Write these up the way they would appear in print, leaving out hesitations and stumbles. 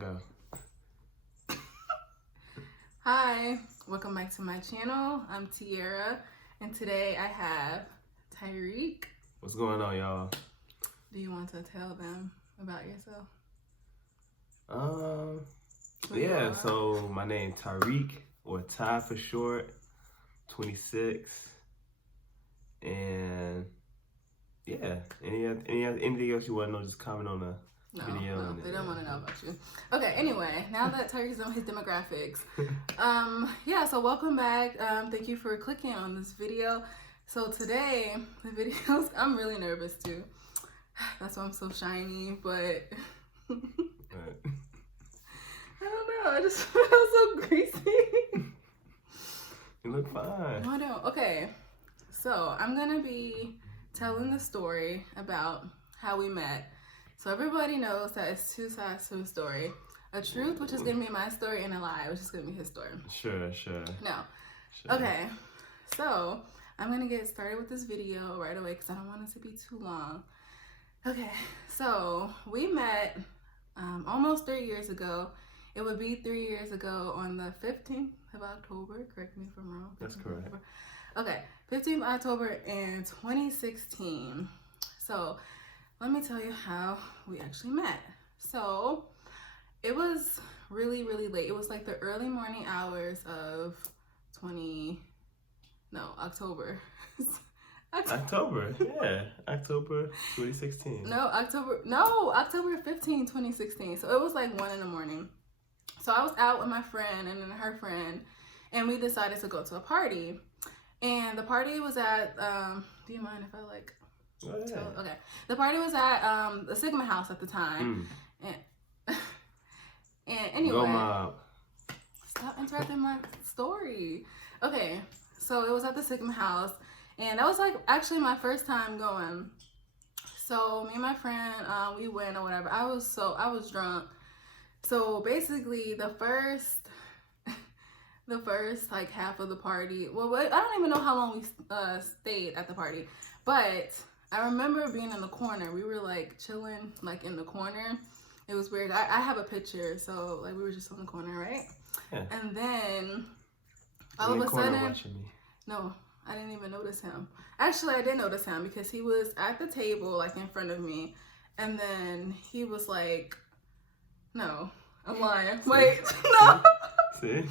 Go. Hi, welcome back to my channel. I'm Tiara, and today I have Tyrik. What's going on, y'all? Do you want to tell them about yourself? Yeah, so my name Tyrik, or Ty for short, 26, and yeah, anything else you want to know, just comment on the video. No, they don't want to know about you. Okay, anyway, now that Tyrik's on his demographics, yeah, so welcome back. Thank you for clicking on this video. So today, the videos, I'm really nervous too. That's why I'm so shiny, but I don't know, I just feel so greasy. You look fine. No, I don't. Okay, so I'm gonna be telling the story about how we met. So everybody knows that it's two sides to a story. A truth, which is gonna be my story, and a lie, which is gonna be his story. Sure. No. Sure. Okay, so I'm gonna get started with this video right away because I don't want it to be too long. Okay, so we met almost 3 years ago. It would be 3 years ago on the 15th of October. Correct me if I'm wrong. That's correct. Okay, 15th of October in 2016. So let me tell you how we actually met. So it was really, really late. It was like the early morning hours of October. October 2016. October 15, 2016. So it was like 1 in the morning. So I was out with my friend and then her friend, and we decided to go to a party. And the party was at, do you mind if I like, okay. The party was at the Sigma house at the time. And anyway, go Mob. Stop interrupting my story. Okay, so it was at the Sigma house, and that was like actually my first time going. So me and my friend, we went or whatever. I was drunk. So basically the first like half of the party, well, I don't even know how long we stayed at the party, but I remember being in the corner. We were like chilling like in the corner. It was weird. I have a picture, so like we were just on the corner, right? Yeah. And then all of a sudden, watching me. No, I didn't even notice him. Actually, I did notice him because he was at the table like in front of me, and then he was like, no, I'm lying. Wait, no. See?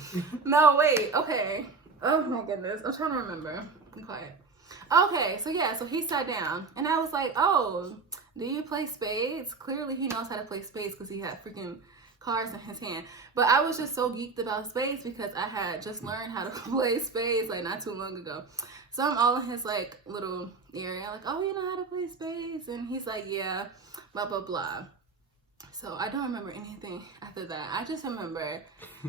No, wait. Okay. Oh my goodness. I'm trying to remember. Be quiet. Okay, so yeah, so he sat down, and I was like, oh, do you play spades? Clearly he knows how to play spades because he had freaking cards in his hand. But I was just so geeked about spades because I had just learned how to play spades like not too long ago. So I'm all in his like little area, like, oh, you know how to play spades? And he's like, yeah, blah, blah, blah. So I don't remember anything after that. I just remember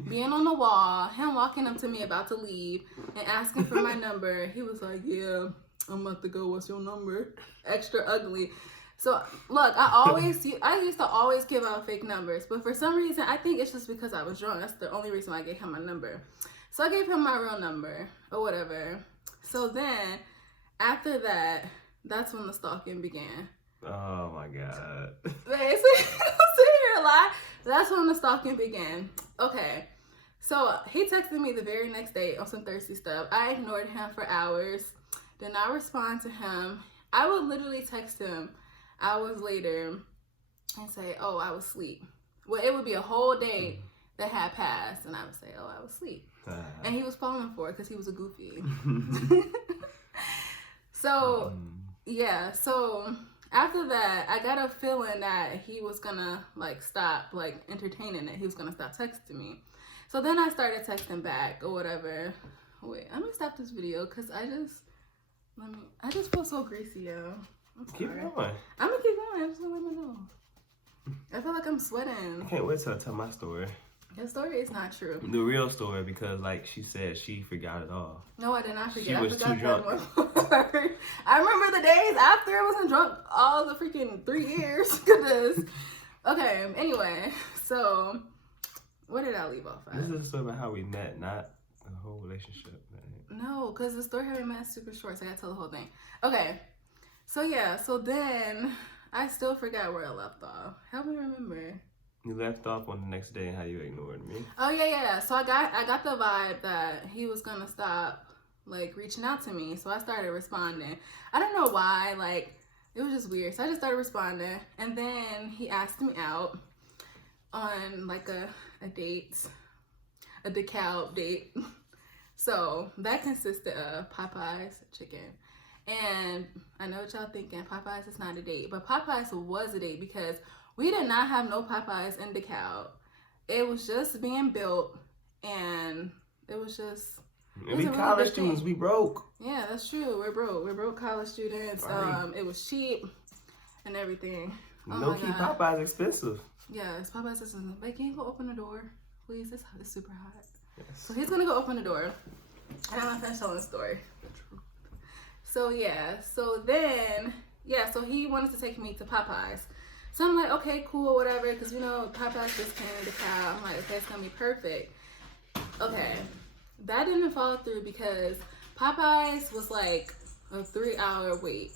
being on the wall, him walking up to me about to leave and asking for my number. He was like, yeah, I'm about to go. What's your number? Extra ugly. So look, I used to always give out fake numbers, but for some reason, I think it's just because I was drunk. That's the only reason I gave him my number. So I gave him my real number or whatever. So then after that, that's when the stalking began. Oh my God. That's when the stalking began. Okay, so he texted me the very next day on some thirsty stuff. I ignored him for hours, did not respond to him. I would literally text him hours later and say, oh, I was asleep. Well, it would be a whole day that had passed, and I would say, oh, I was asleep. And he was falling for it because he was a goofy. So, yeah, so after that, I got a feeling that he was gonna like stop like entertaining it. He was gonna stop texting me. So then I started texting back or whatever. Wait, let me stop this video because I just feel so greasy, yo. Keep going. I'm gonna keep going. I just wanna let me know. I feel like I'm sweating. I can't wait till I tell my story. Your story is not true. The real story, because like she said, she forgot it all. No, I did not forget. She was too drunk. I remember the days after I wasn't drunk all the freaking 3 years. Goodness. Okay, anyway, so where did I leave off at? This is a story about how we met, not the whole relationship. Right? No, because the story how we met is super short, so I gotta tell the whole thing. Okay, so yeah, so then I still forgot where I left off. Help me remember. You left off on the next day and how you ignored me. Oh yeah. So I got the vibe that he was gonna stop like reaching out to me. So I started responding. I don't know why, like it was just weird. So I just started responding, and then he asked me out on like a date, a DeKalb date. So that consisted of Popeyes chicken. And I know what y'all thinking, Popeyes is not a date, but Popeyes was a date because we did not have no Popeyes in DeKalb. It was just being built, and it was just. And we college students, we broke. Yeah, that's true. We're broke. We're broke college students. Right. It was cheap and everything. No key, Popeyes expensive. Yes, Popeyes is. Like, can you go open the door, please? It's super hot. Yes. So he's gonna go open the door, and I'm gonna finish telling the story. So yeah, so then so he wanted to take me to Popeyes. So I'm like, okay, cool, whatever, because you know Popeyes just came to DeKalb. I'm like, okay, it's gonna be perfect. Okay, that didn't fall through because Popeyes was like a 3-hour wait.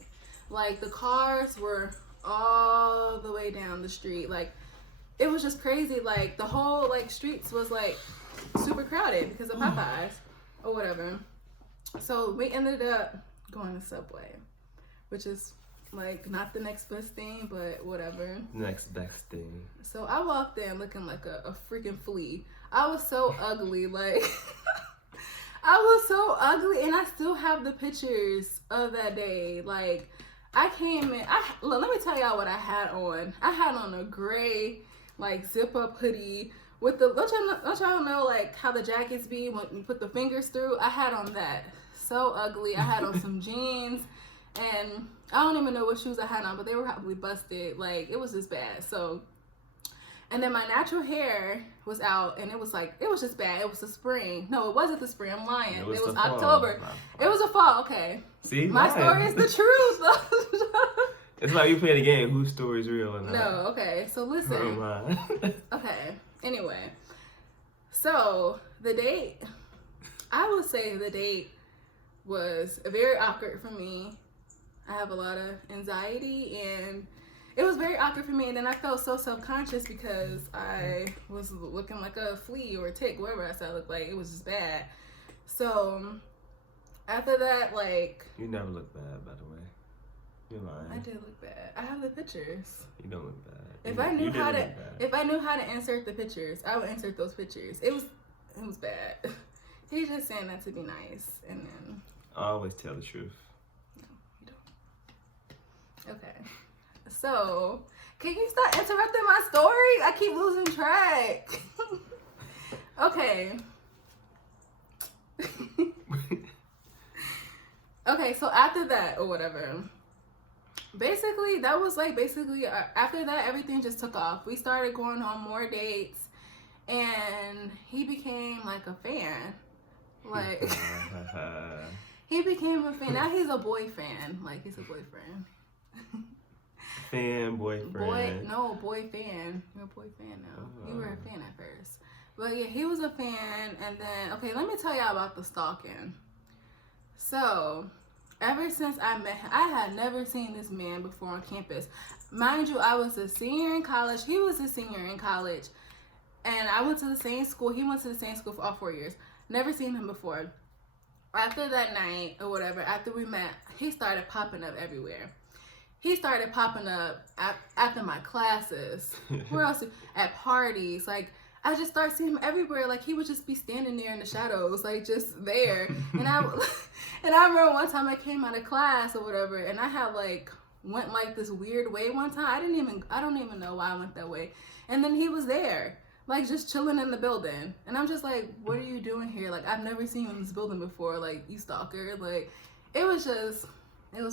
Like the cars were all the way down the street. Like it was just crazy. Like the whole like streets was like super crowded because of Popeyes or whatever. So we ended up going to Subway, which is like not the next best thing, but whatever. Next best thing. So I walked in looking like a freaking flea. I was so ugly, like I was so ugly, and I still have the pictures of that day. Like I came in. Let me tell y'all what I had on. I had on a gray like zip up hoodie with the don't y'all know like how the jackets be when you put the fingers through. I had on that. So ugly. I had on some jeans, and I don't even know what shoes I had on, but they were probably busted. Like it was just bad. So, and then my natural hair was out, and it was just bad. It was the spring. No, it wasn't the spring. I'm lying. It was October. It was a fall. Okay. See, my story is the truth. It's like you play the game. Whose story is real or not? No. Okay. So listen. Okay. Anyway, so the date. I would say the date was very awkward for me. I have a lot of anxiety, and it was very awkward for me. And then I felt so self-conscious because I was looking like a flea or a tick, whatever I said I looked like. It was just bad. So after that, like, you never look bad, by the way. You're lying. I did look bad. I have the pictures. You don't look bad. If I knew how to insert the pictures, I would insert those pictures. It was bad. He's just saying that to be nice, and then I always tell the truth. No, you don't. Okay. So, can you stop interrupting my story? I keep losing track. Okay. Okay, so after that, or whatever, basically, that was like, after that, everything just took off. We started going on more dates, and he became like a fan. Like, he became a fan. Now he's a boyfriend. Like, he's a boyfriend. Fan, boyfriend. Boy fan. You're a boy fan now. You were a fan at first. But yeah, he was a fan. And then, okay, let me tell y'all about the stalking. So, ever since I met him, I had never seen this man before on campus. Mind you, I was a senior in college. He was a senior in college. And I went to the same school. He went to the same school for all 4 years. Never seen him before. After that night or whatever, after we met, he started popping up everywhere. He started popping up after my classes. Where else? At parties. Like, I just started seeing him everywhere. Like, he would just be standing there in the shadows, like, just there. And I remember one time I came out of class or whatever, and I had, like, went, like, this weird way one time. I don't even know why I went that way. And then he was there, like, just chilling in the building. And I'm just like, what are you doing here? Like, I've never seen you in this building before. Like, you stalker. Like, it was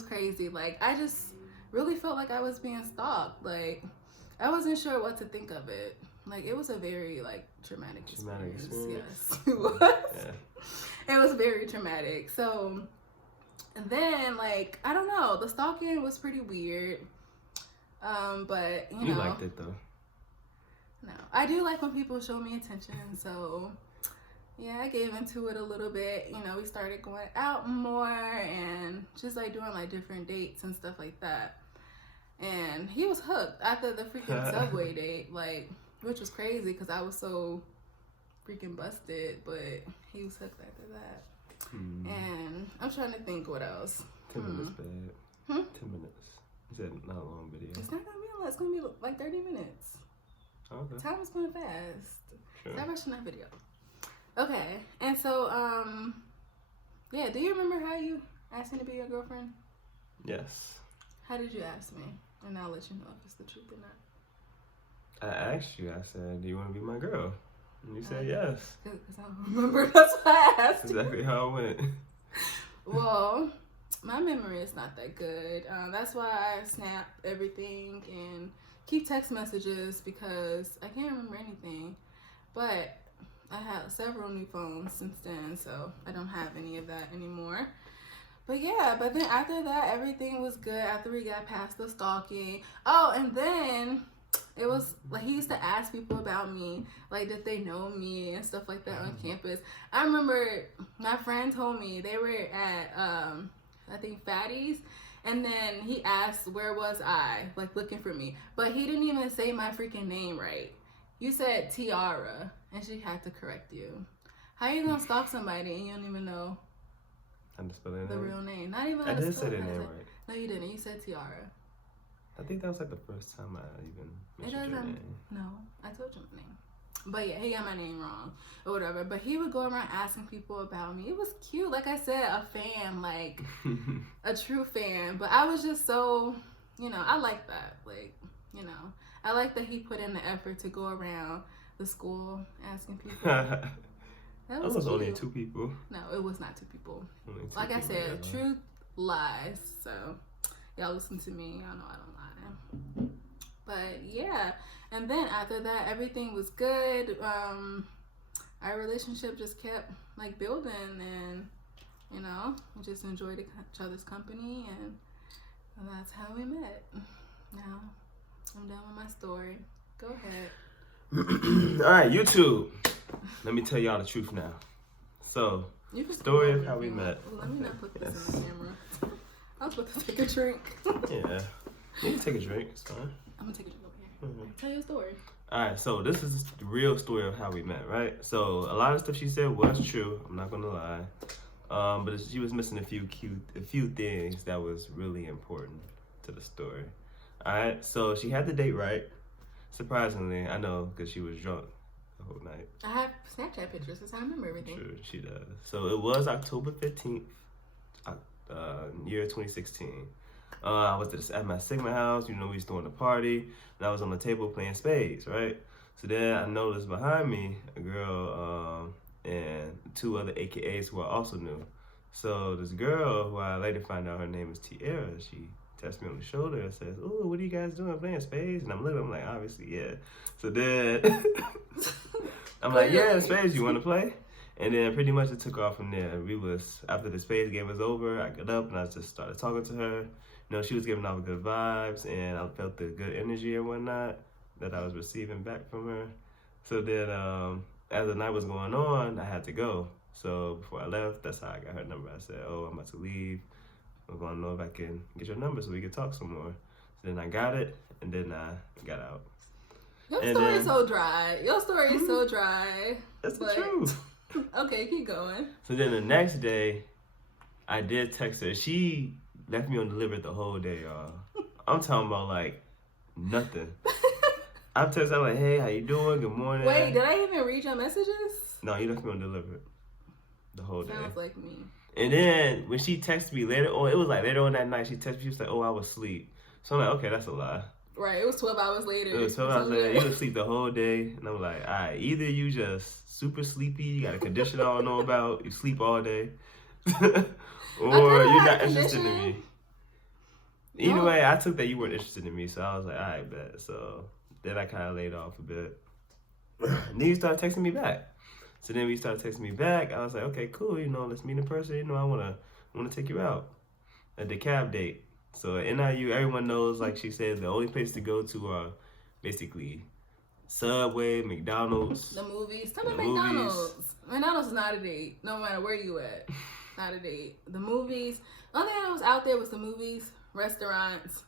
crazy. Like, I just really felt like I was being stalked. Like, I wasn't sure what to think of it. Like, it was a very, like, traumatic experience. Yes, it was. Yeah. It was very traumatic. So, and then, like, I don't know. The stalking was pretty weird. But, you know. Liked it, though. No. I do like when people show me attention. So, yeah, I gave into it a little bit. You know, we started going out more and just, like, doing, like, different dates and stuff like that. And he was hooked after the freaking Subway date. Like, which was crazy because I was so freaking busted, but he was hooked after that. And I'm trying to think what else. 10 minutes, babe. 10 minutes. You said not a long video. It's not gonna be long. It's gonna be like 30 minutes. Okay. Time is going fast. Sure. Stop watching that video. Okay, and so yeah. Do you remember how you asked me to be your girlfriend? Yes. How did you ask me? And I'll let you know if it's the truth or not. I asked you. I said, "Do you want to be my girl?" And you said yes. Because I don't remember. That's why I asked. That's exactly how it went. Well, my memory is not that good. That's why I snap everything and keep text messages because I can't remember anything. But I have several new phones since then, so I don't have any of that anymore. But yeah, but then after that, everything was good after we got past the stalking. Oh, and then it was like he used to ask people about me, like did they know me and stuff like that on campus. I remember my friend told me they were at I think Fatty's, and then he asked where was I, like looking for me, but he didn't even say my freaking name right. You said Tiara, and she had to correct you. How you gonna stalk somebody and you don't even know How to spell their the name? real name? Not even how I to did spell say their it. name right. No, you didn't. You said Tiara. I think that was like the first time I even mentioned your name. No, I told you my name. But yeah, he got my name wrong or whatever. But he would go around asking people about me. It was cute. Like I said, a fan, like a true fan. But I was just so, I like that. Like, I like that he put in the effort to go around the school asking people. That was only 2 people. No, it was not 2 people. Only 2 Like I people, said, yeah. truth lies. So y'all listen to me. Y'all know I don't lie. But yeah, and then after that, everything was good. Our relationship just kept like building, and we just enjoyed each other's company, and that's how we met. Now I'm done with my story. Go ahead. All right, YouTube. Let me tell y'all the truth now. So, story of how we met. Let me not put this in the camera. I was about to take a drink. Yeah. You can take a drink. It's fine. I'm gonna take a drink over here. Tell your story. Alright, so this is the real story of how we met, right? So a lot of stuff she said was true. I'm not gonna lie, but she was missing a few things that was really important to the story. Alright, so she had the date right. Surprisingly, I know because she was drunk the whole night. I have Snapchat pictures, so I remember everything. True, she does. So it was October 15th, year 2016. I was at my Sigma house, we was throwing a party, and I was on the table playing spades, right? So then I noticed behind me a girl and 2 other AKAs who I also knew. So this girl, who I later find out her name is Tiara, she taps me on the shoulder and says, "Oh, what are you guys doing, playing spades?" And I'm looking, I'm like, obviously, yeah. So then I'm like, yeah, spades, you want to play? And then pretty much it took off from there. After the spades game was over, I got up and I just started talking to her. She was giving off good vibes, and I felt the good energy and whatnot that I was receiving back from her. So then, as the night was going on, I had to go. So before I left, that's how I got her number. I said, "Oh, I'm about to leave. I'm going to know if I can get your number so we can talk some more." So then I got it, and then I got out. Your story is so dry. Your story is so dry. That's the truth. Okay, keep going. So then the next day, I did text her. She left me undelivered the whole day, y'all. I'm talking about like nothing. I'm texting her like, "Hey, how you doing? Good morning." Wait, did I even read your messages? No, you left me undelivered the whole day. Sounds like me. And then when she texted me later on, it was like later on that night, she texted me, she was like, "Oh, I was asleep." So I'm like, okay, that's a lie. Right, it was 12 hours later. It was 12 hours later. You was asleep the whole day. And I'm like, all right, either you just super sleepy, you got a condition I don't know about, you sleep all day, or you're not interested in me. Either way, I took that you weren't interested in me, so I was like, all right, bet. So then I kind of laid off a bit. And then you started texting me back. So then we started texting me back. I was like, okay, cool. Let's meet in person. I wanna take you out at the cab date. So at NIU, everyone knows, like she said, the only place to go to are basically Subway, McDonald's. The movies. Tell me McDonald's. McDonald's is not a date, no matter where you at. Not a date. The movies. The only thing that was out there was the movies, restaurants,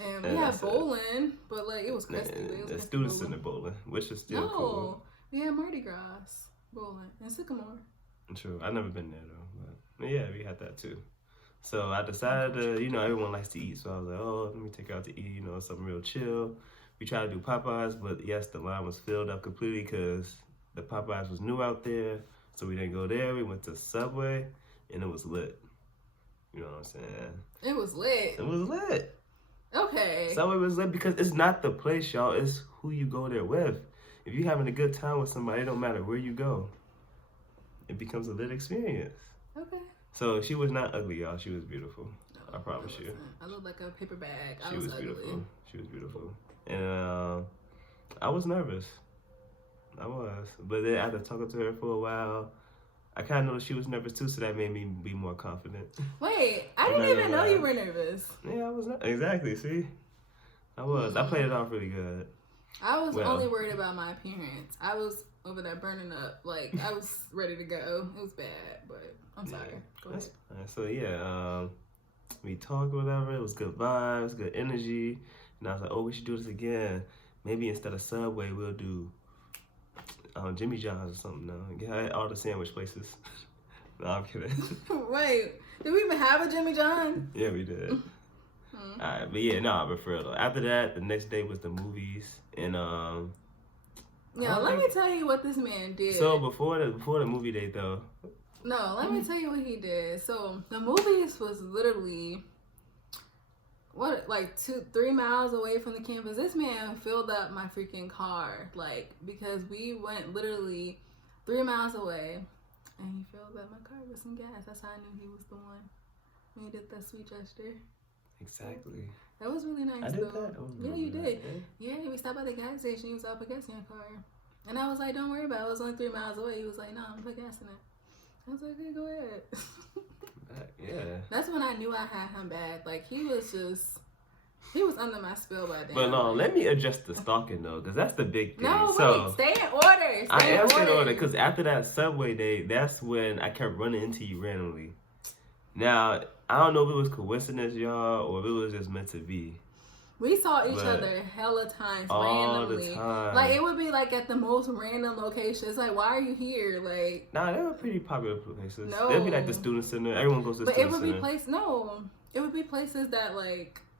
And we had bowling, but like it was Christy. The student center bowling, which is still cool. We had Mardi Gras bowling in Sycamore. True. I've never been there though. But yeah, we had that too. So I decided to, everyone likes to eat. So I was like, oh, let me take her out to eat, something real chill. We tried to do Popeyes, but yes, the line was filled up completely because the Popeyes was new out there. So we didn't go there. We went to Subway, and it was lit. You know what I'm saying? It was lit. It was lit. Okay. Subway was lit because it's not the place, y'all. It's who you go there with. If you're having a good time with somebody, it don't matter where you go. It becomes a lit experience. Okay. So she was not ugly, y'all. She was beautiful. No, I promise you. I looked like a paper bag. She was beautiful. She was beautiful. And I was nervous. I was. But then after talking to her for a while, I kind of noticed she was nervous too, so that made me be more confident. Wait, I didn't even know you were nervous. Yeah, I was not. Exactly, see? I was. I played it off really good. I was only worried about my appearance. I was over there burning up. Like, I was ready to go. It was bad, but I'm sorry. Go ahead. So, yeah, we talked, whatever. It was good vibes, good energy. And I was like, oh, we should do this again. Maybe instead of Subway, we'll do Jimmy John's or something now. Get all the sandwich places. No, I'm kidding. Wait, did we even have a Jimmy John? Yeah, we did. Alright, but yeah, but for real though. After that, the next day was the movies, and let me tell you what this man did. So before the movie date though. No, let me tell you what he did. So the movies was literally 3 miles away from the campus. This man filled up my freaking car, because we went literally 3 miles away, and he filled up my car with some gas. That's how I knew he was the one. When he did that sweet gesture. Exactly. That was really nice. I did that. Yeah, you did. Yeah, we stopped by the gas station. He was out putting gas in your car, and I was like, "Don't worry about it. It was only 3 miles away." He was like, "No, I'm putting gas in it." I was like, "Okay, go ahead." Yeah. That's when I knew I had him bad. He was under my spell by then. But no, let me address the stalking though, because that's the big thing. No, wait, stay in order. I am staying in order because after that Subway date, that's when I kept running into you randomly. Now, I don't know if it was coincidence, y'all, or if it was just meant to be. We saw each other hella times randomly. The time. It would be at the most random locations. Why are you here? Nah, they were pretty popular places. No. They'd be the student center. Everyone goes to the student center. But it would be places that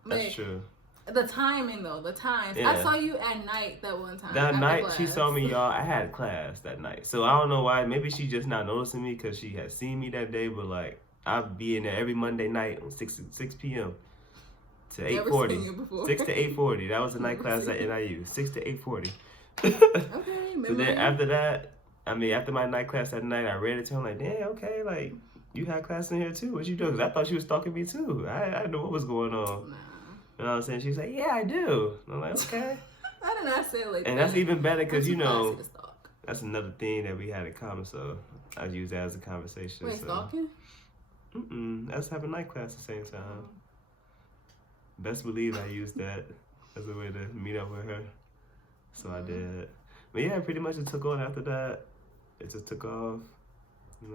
That's true. The timing though, the times. Yeah. I saw you at night that one time. That night she saw me, y'all. I had class that night, so I don't know why. Maybe she just not noticing me because she had seen me that day. But I'd be in there every Monday night on 6 p.m. to 8:40. 6 to 8:40. That was the night class at NIU. 6 to 8:40. Okay. So then after that, after my night class that night, I read it to her. Damn, okay, you had class in here too. What you doing? Because I thought she was stalking me too. I didn't know what was going on. Nah. You know what I'm saying? She was like, yeah, I do. And I'm like, okay. I did not say it like that. And that's even better because, that's another thing that we had in common. So I use that as a conversation. Wait, stalking? That's having night class at the same time. Best believe I used that as a way to meet up with her. So I did. But yeah, pretty much it took on after that. It just took off.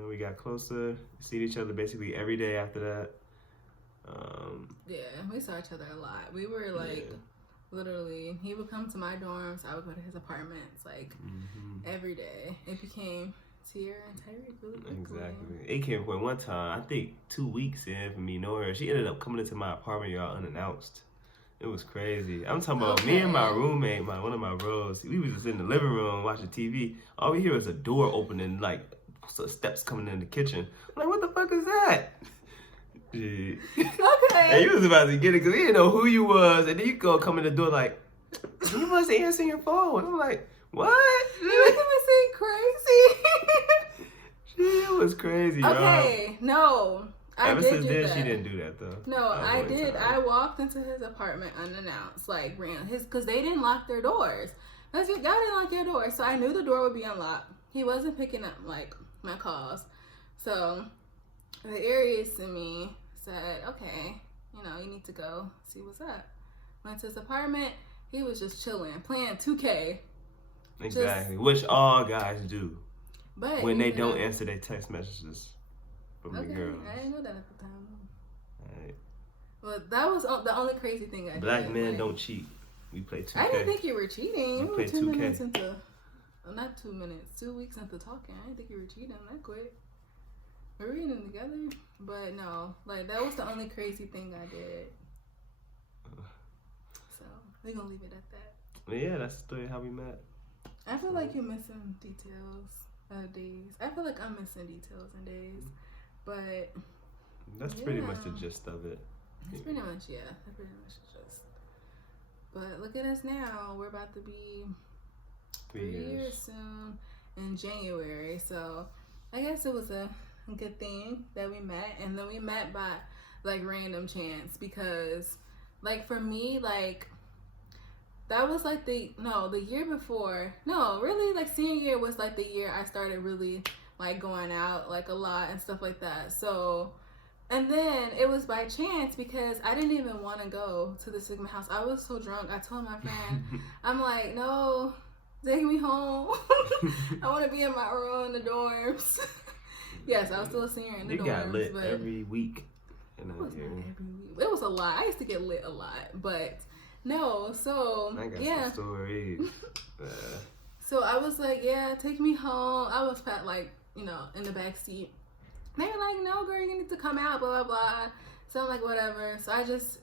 We got closer. Seen each other basically every day after that. Yeah, we saw each other a lot. We were literally, he would come to my dorms, I would go to his apartments, every day. It became Tyrik and Tyrik really quickly. Exactly. It came for one time, I think 2 weeks in for me knowing her. She ended up coming into my apartment, y'all, unannounced. It was crazy. I'm talking about me and my roommate, one of my bros. We was just in the living room watching TV. All we hear is a door opening, steps coming in the kitchen. I'm like, what the fuck is that? Yeah. Okay. And you was about to get it because we didn't know who you was. And then you go come in the door you must answer your phone. I'm like, what? You making me seem crazy. It was crazy, okay, no. Ever since then, she didn't do that, though. No, I did. I walked into his apartment unannounced, because they didn't lock their doors. Y'all didn't lock your door, so I knew the door would be unlocked. He wasn't picking up, my calls. So the Aries in me said, okay, you need to go see what's up. Went to his apartment. He was just chilling, playing 2K. Exactly, which all guys do. But when they don't answer their text messages from the girls. I didn't know that at the time. Right. But that was the only crazy thing I Black did. men Like, don't cheat. We play 2K. I didn't think you were cheating. We We were play 2 2K. minutes into, well, not 2 minutes, 2 weeks into talking. I didn't think you were cheating that quick. We were eating together, but no, like that was the only crazy thing I did. So we're gonna leave it at that. But yeah, that's the story how we met. I feel like you're missing details, days. I feel like I'm missing details and days, but That's pretty much the gist of it. that's pretty much That's pretty much the gist. But look at us now. We're about to be 3 years soon in January. So I guess it was a good thing that we met, and then we met by like random chance because like for me, like that was like the year before, no, really, like senior year was like the year I started really like going out like a lot and stuff like that. So and then it was by chance because I didn't even want to go to the Sigma house. I was so drunk. I told my friend, I'm like, no, take me home. I want to be in my room in the dorms. Yes, I was still a senior in the dorms. You got lit but every week. It was not every week. It was a lot. I used to get lit a lot, but no. So I got some stories. So I was like, yeah, take me home. I was like, in the back seat. They were like, no, girl, you need to come out, blah, blah, blah. So I'm like, whatever. So I just,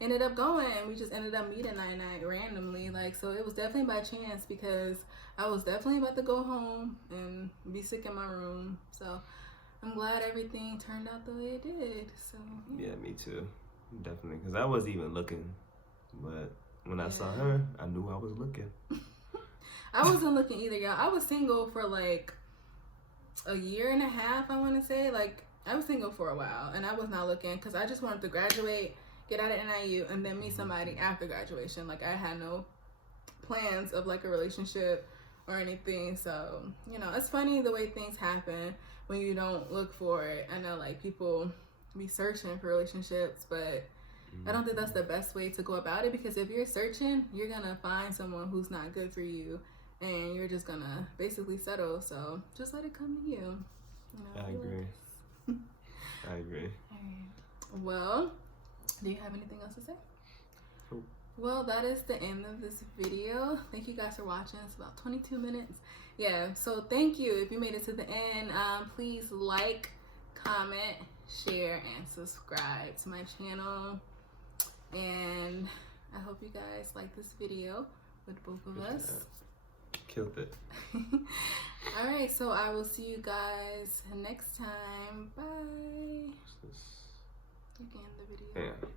ended up going. We just ended up meeting night randomly. Like, so it was definitely by chance because I was definitely about to go home and be sick in my room. So I'm glad everything turned out the way it did. So yeah, me too. Definitely. Because I wasn't even looking. But when I saw her, I knew I was looking. I wasn't looking either, y'all. I was single for like a year and a half, I want to say. Like, I was single for a while, and I was not looking because I just wanted to graduate, get out of NIU, and then meet somebody after graduation. Like, I had no plans of like a relationship or anything. So, it's funny the way things happen when you don't look for it. I know like people be searching for relationships, but I don't think that's the best way to go about it, because if you're searching, you're gonna find someone who's not good for you, and you're just gonna basically settle. So just let it come to you. I agree. I agree. All right. Well, do you have anything else to say? Nope. Well, that is the end of this video. Thank you guys for watching. It's about 22 minutes. Yeah, so thank you if you made it to the end. Please like, comment, share, and subscribe to my channel. And I hope you guys like this video with both of us. Killed it. All right, so I will see you guys next time. Bye. You can end the video. Yeah.